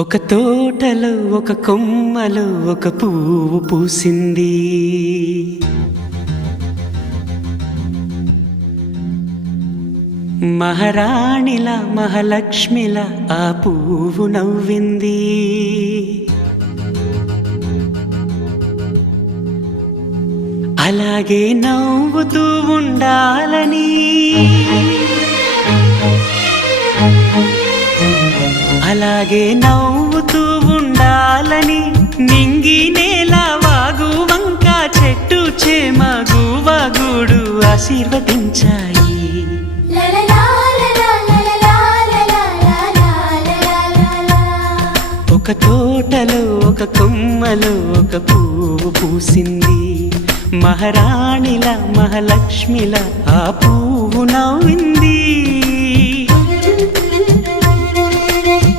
ఒక తోటలో ఒక కొమ్మలో ఒక పువ్వు పూసింది. మహారాణిలా మహాలక్ష్మిలా ఆ పువ్వు నవ్వింది. అలాగే నవ్వుతూ ఉండాలని, అలాగే నవ్వుతూ ఉండాలని నింగి నేల వాగు వంక చెట్టు చేమ గువగూడు ఆశీర్వదించాయి. ఒక తోటలో ఒక కొమ్మలో ఒక పువ్వు పూసింది. మహారాణిలా మహాలక్ష్మిలా ఆ పువ్వు నవ్వింది.